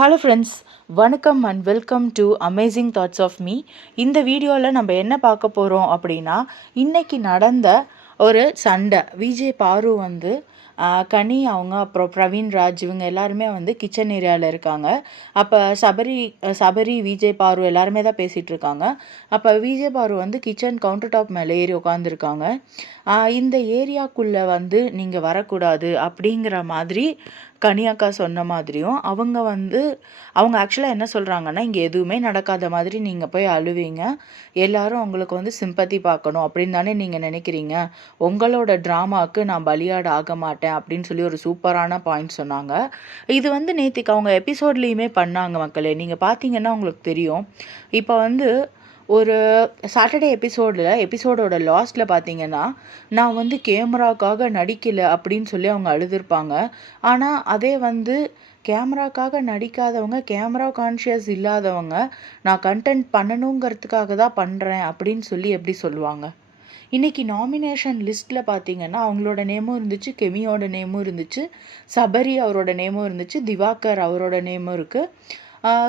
Hello friends, வணக்கம் and welcome to amazing thoughts of me. இந்த வீடியோவில் நம்ம என்ன பார்க்க போகிறோம் அப்படின்னா, இன்றைக்கி நடந்த ஒரு சண்டை. விஜய் பாரு வந்து கனி அவங்க அப்புறம் பிரவீன் ராஜ் இவங்க எல்லாருமே வந்து கிச்சன் ஏரியாவில் இருக்காங்க. அப்போ சபரி விஜய் பாரு எல்லாருமே தான் பேசிகிட்டு இருக்காங்க. அப்போ விஜய் பாரு வந்து கிச்சன் கவுண்டர் டாப் மேலே ஏறி உட்காந்துருக்காங்க. இந்த ஏரியாக்குள்ளே வந்து நீங்கள் வரக்கூடாது அப்படிங்கிற மாதிரி கனியாக்கா சொன்ன மாதிரியும் அவங்க ஆக்சுவலாக என்ன சொல்கிறாங்கன்னா, இங்கே எதுவுமே நடக்காத மாதிரி நீங்கள் போய் அழுவீங்க, எல்லாரும் உங்களுக்கு வந்து சிம்பத்தி பார்க்கணும் அப்படின்னு தானே நீங்கள் நினைக்கிறீங்க, உங்களோட ட்ராமாவுக்கு நான் பலியாட ஆக மாட்டேன் அப்படின்னு சொல்லி ஒரு சூப்பரான பாயிண்ட் சொன்னாங்க. இது வந்து நேற்றுக்கு அவங்க எபிசோட்லேயுமே பண்ணாங்க மக்களே. நீங்கள் பார்த்தீங்கன்னா உங்களுக்கு தெரியும். இப்போ வந்து ஒரு சாட்டர்டே எபிசோடோட லாஸ்ட்டில் பார்த்தீங்கன்னா, நான் வந்து கேமராக்காக நடிக்கலை அப்படின்னு சொல்லி அவங்க அழுதுருப்பாங்க. ஆனால் அதே வந்து கேமராக்காக நடிக்காதவங்க, கேமரா கான்ஷியஸ் இல்லாதவங்க, நான் கண்டென்ட் பண்ணணுங்கிறதுக்காக தான் பண்ணுறேன் அப்படின்னு சொல்லி எப்படி சொல்லுவாங்க? இன்றைக்கி நாமினேஷன் லிஸ்ட்டில் பார்த்தீங்கன்னா அவங்களோட நேமும் இருந்துச்சு, கெமியோட நேமும் இருந்துச்சு, சபரி அவரோட நேமும் இருந்துச்சு, திவாகர் அவரோட நேமும் இருக்குது.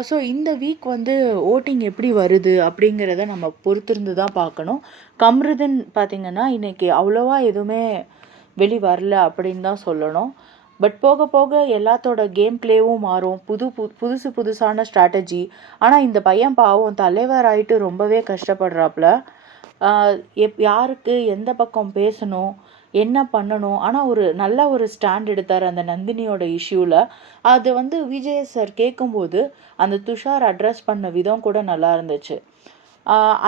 ஸோ இந்த வீக் வந்து ஓட்டிங் எப்படி வருது அப்படிங்கிறத நம்ம பொறுத்திருந்து தான் பார்க்கணும். கம்ருதீன் பார்த்திங்கன்னா இன்றைக்கி அவ்வளோவா எதுவுமே வரல அப்படின்னு தான் சொல்லணும். பட் போக போக எல்லாத்தோட கேம் பிளேவும் மாறும், புதுசான ஸ்ட்ராட்டஜி. ஆனால் இந்த பையன் பாவம் தலைவர் ஆகிட்டு ரொம்பவே கஷ்டப்படுறாப்புல. யாருக்கு எந்த பக்கம் பேசணும், என்ன பண்ணணும். ஆனால் ஒரு நல்ல ஒரு ஸ்டாண்ட் எடுத்தார் அந்த நந்தினியோட இஷ்யூவில். அது வந்து விஜய் சார் கேட்கும்போது அந்த துஷார் அட்ரஸ் பண்ண விதம் கூட நல்லா இருந்துச்சு.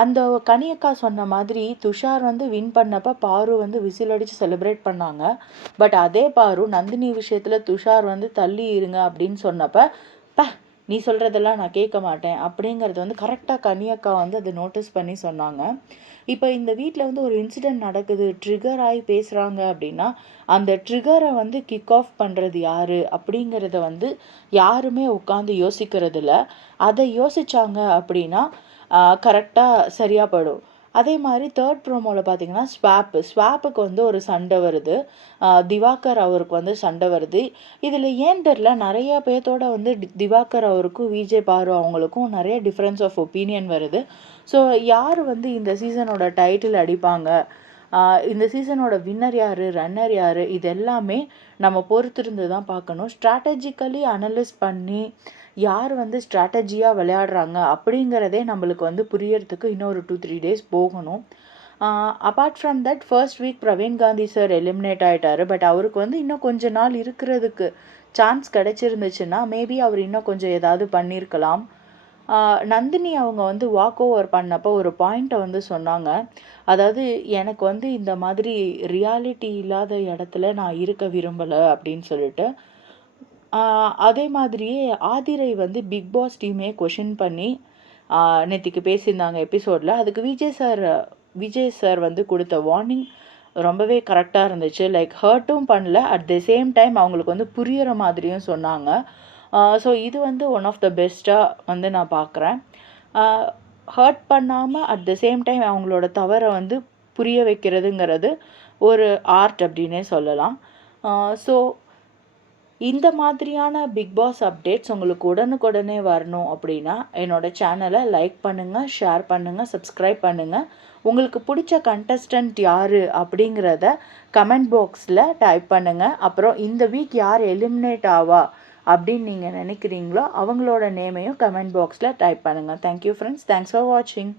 அந்த கனியக்கா சொன்ன மாதிரி துஷார் வந்து வின் பண்ணப்போ பாரு வந்து விசில் அடித்து செலிப்ரேட் பண்ணாங்க. பட் அதே பாரு நந்தினி விஷயத்தில் துஷார் வந்து தள்ளி இருங்க அப்படின்னு சொன்னப்போ நீ சொல்கிறதெல்லாம் நான் கேட்க மாட்டேன் அப்படிங்கிறது வந்து கரெக்டாக கனியக்கா வந்து அதை நோட்டீஸ் பண்ணி சொன்னாங்க. இப்போ இந்த வீட்டில் வந்து ஒரு இன்சிடெண்ட் நடக்குது, ட்ரிகர் ஆகி பேசுகிறாங்க அப்படின்னா அந்த ட்ரிகரை வந்து கிக் ஆஃப் பண்ணுறது யார் அப்படிங்கிறத வந்து யாருமே உட்காந்து யோசிக்கிறது இல்லை. அதை யோசித்தாங்க அப்படின்னா கரெக்டாக சரியாக படும். அதே மாதிரி தேர்ட் ப்ரோமோவில் பார்த்தீங்கன்னா ஸ்வாப்புக்கு வந்து ஒரு சண்டை வருது, திவாகர் அவருக்கு வந்து சண்டை வருது. இதில் ஏன் தெரில, நிறைய பேர்த்தோட வந்து திவாகர் அவருக்கும் விஜய் பாரு அவங்களுக்கும் நிறைய டிஃப்ரென்ஸ் ஆஃப் ஒப்பீனியன் வருது. ஸோ யார் வந்து இந்த சீசனோட டைட்டில் அடிப்பாங்க, இந்த சீசனோட வின்னர் யார், ரன்னர் யார், இது எல்லாமே நம்ம பொறுத்திருந்து தான் பார்க்கணும். ஸ்ட்ராட்டஜிக்கலி அனலைஸ் பண்ணி யார் வந்து ஸ்ட்ராட்டஜியாக விளையாடுறாங்க அப்படிங்கிறதே நம்மளுக்கு வந்து புரியறதுக்கு இன்னொரு 2-3 டேஸ் போகணும். Apart from that first week Praveen Gandhi sir eliminate ஆகிட்டார். பட் அவருக்கு வந்து இன்னும் கொஞ்ச நாள் இருக்கிறதுக்கு சான்ஸ் கிடச்சிருந்துச்சுன்னா மேபி அவர் இன்னும் கொஞ்சம் ஏதாவது பண்ணியிருக்கலாம். நந்தினி அவங்க வந்து வாக் ஓவர் பண்ணப்போ ஒரு பாயிண்ட்டை வந்து சொன்னாங்க. அதாவது எனக்கு வந்து இந்த மாதிரி ரியாலிட்டி இல்லாத இடத்துல நான் இருக்க விரும்பலை அப்படின்னு சொல்லிட்டு. அதே மாதிரியே ஆதிரை வந்து பிக் பாஸ் டீமே கொஷின் பண்ணி நேற்றுக்கு பேசியிருந்தாங்க எபிசோடில். அதுக்கு விஜய் சார் வந்து கொடுத்த வார்னிங் ரொம்பவே கரெக்டாக இருந்துச்சு. லைக் ஹர்ட்டும் பண்ணல, அட் த சேம் டைம் அவங்களுக்கு வந்து புரிகிற மாதிரியும் சொன்னாங்க. ஸோ இது வந்து ஒன் ஆஃப் த பெஸ்ட்டாக வந்து நான் பார்க்குறேன். ஹர்ட் பண்ணாமல் அட் த சேம் டைம் அவங்களோட தவறை வந்து புரிய வைக்கிறதுங்கிறது ஒரு ஆர்ட் அப்படின்னே சொல்லலாம். ஸோ இந்த மாதிரியான பிக் பாஸ் அப்டேட்ஸ் உங்களுக்கு உடனுக்குடனே வரணும் அப்படின்னா என்னோடய சேனலை லைக் பண்ணுங்கள், ஷேர் பண்ணுங்கள், சப்ஸ்கிரைப் பண்ணுங்கள். உங்களுக்கு பிடிச்ச கண்டஸ்டன்ட் யார் அப்படிங்கிறத கமெண்ட் பாக்ஸில் டைப் பண்ணுங்கள். அப்புறம் இந்த வீக் யார் எலிமினேட் ஆவா அப்படின்னு நீங்கள் நினைக்கிறீங்களோ அவங்களோட நேமையும் கமெண்ட் பாக்ஸில் டைப் பண்ணுங்கள். தேங்க்யூ ஃப்ரெண்ட்ஸ், தேங்க்ஸ் ஃபார் வாட்சிங்.